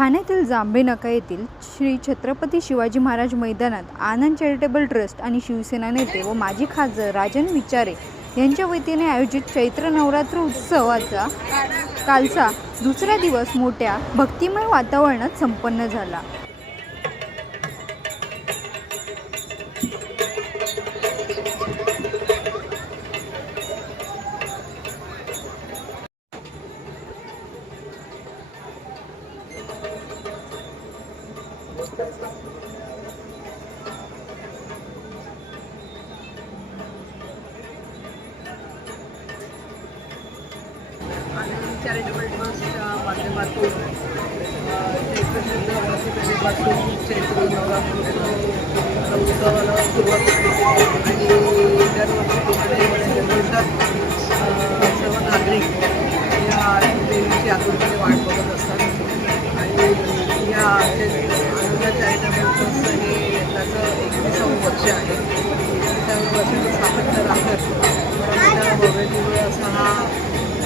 ठाण्यातील जांभे नाका येथील श्री छत्रपती शिवाजी महाराज मैदानात आनंद चॅरिटेबल ट्रस्ट आणि शिवसेना नेते व माजी खासदार राजन विचारे यांच्या वतीने आयोजित चैत्र नवरात्र उत्सवाचा कालचा दुसरा दिवस मोठ्या भक्तिमय वातावरणात संपन्न झाला। चॅरिटेबल ट्रस्टच्या माध्यमातून चैत्रपासून चैत्र नवरात्र उत्सवाला सुरुवात होते आणि दरवर्षी सर्व नागरिक या देवीची आतुरतेने वाट बघत असतात आणि या आनंद चॅरिटेबल ट्रस्ट हे त्याचं 21वं वर्ष आहे। त्या वर्षाचं सातत्य राखत त्या भव्यदिव्य असा हा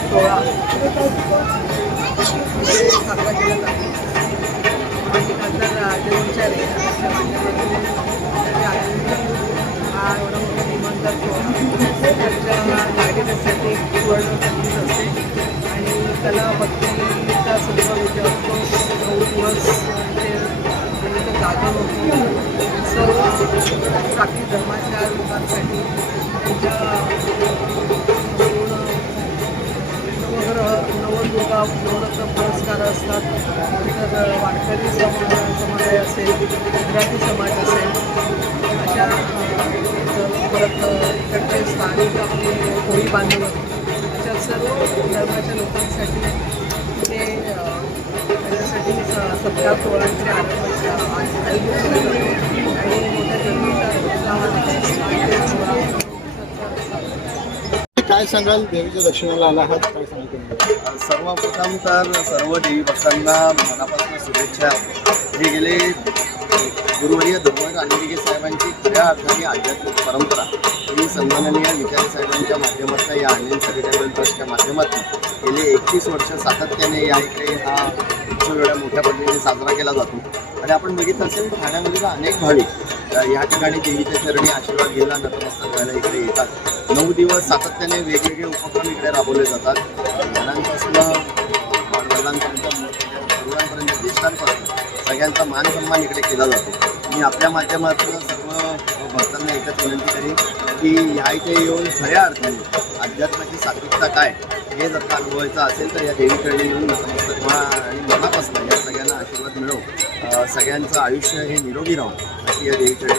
सोहळा साजरा केला जातो। माजी खासदार राजन विचारे यांच्या माध्यमातून त्यांच्या आनंदातून हा एवढा मोठा इमानदार सोहळा त्यांच्या नागरिकांसाठी वर्णसाठी असते आणि त्याला भक्तीचा संभव विचार असतो। 9 दिवस ते जागर होतो। सर्व जाती धर्माच्या लोकांसाठी त्यांच्या नवदुर्गा नवरत्न पुरस्कार असतात। तर वारकरी समुदाय असेल, गुजराती समाज असेल, अशा परत इकडचे स्थानिक आपले कोळी बांधव अशा सर्व धर्माच्या लोकांसाठी ते त्याच्यासाठी सत्कार सोहळ्यांचे आयोजित केले जाते आणि मोठ्या जन्माच्या उत्साहात काय सांगाल? देवीच्या दर्शनाला आला आहात, काय सांगाल? सर्वप्रथम तर सर्व देवी भक्तांना मनापासून शुभेच्छा। हे गेले गुरुवर्य धर्मवीर अनिलगे साहेबांची खऱ्या अर्थाने आध्यात्मिक परंपरा ही सन्माननीय विचारे साहेबांच्या माध्यमातून या आनंद चॅरिटेबल ट्रस्टच्या माध्यमातून गेले 31 वर्ष सातत्याने या इकडे हा उत्सव एवढ्या मोठ्या पद्धतीने साजरा केला जातो आणि आपण बघितलं असेल ठाण्यामधील अनेक भाविक या ठिकाणी देवीच्या चरणी आशीर्वाद घ्यायला नतमस्तक व्हायला इकडे येतात। 9 दिवस सातत्याने वेगवेगळे उपक्रम इकडे राबवले जातात। लहानांपासून वडिलांपर्यंत तरुणांपर्यंत ज्येष्ठांपर्यंत सगळ्यांचा मान सन्मान इकडे केला जातो। मी आपल्या माध्यमातून सर्व भक्तांना एकच विनंती करेन की ह्या इथे येऊन खऱ्या अर्थाने अध्यात्माची सात्विकता काय हे जर का अनुभवायचं असेल तर या देवीकडे येऊन नतमस्तक व्हा आणि मनापासून या सगळ्यांना आशीर्वाद मिळो, सगळ्यांचं आयुष्य हे निरोगी राहून अशी या देवीकडे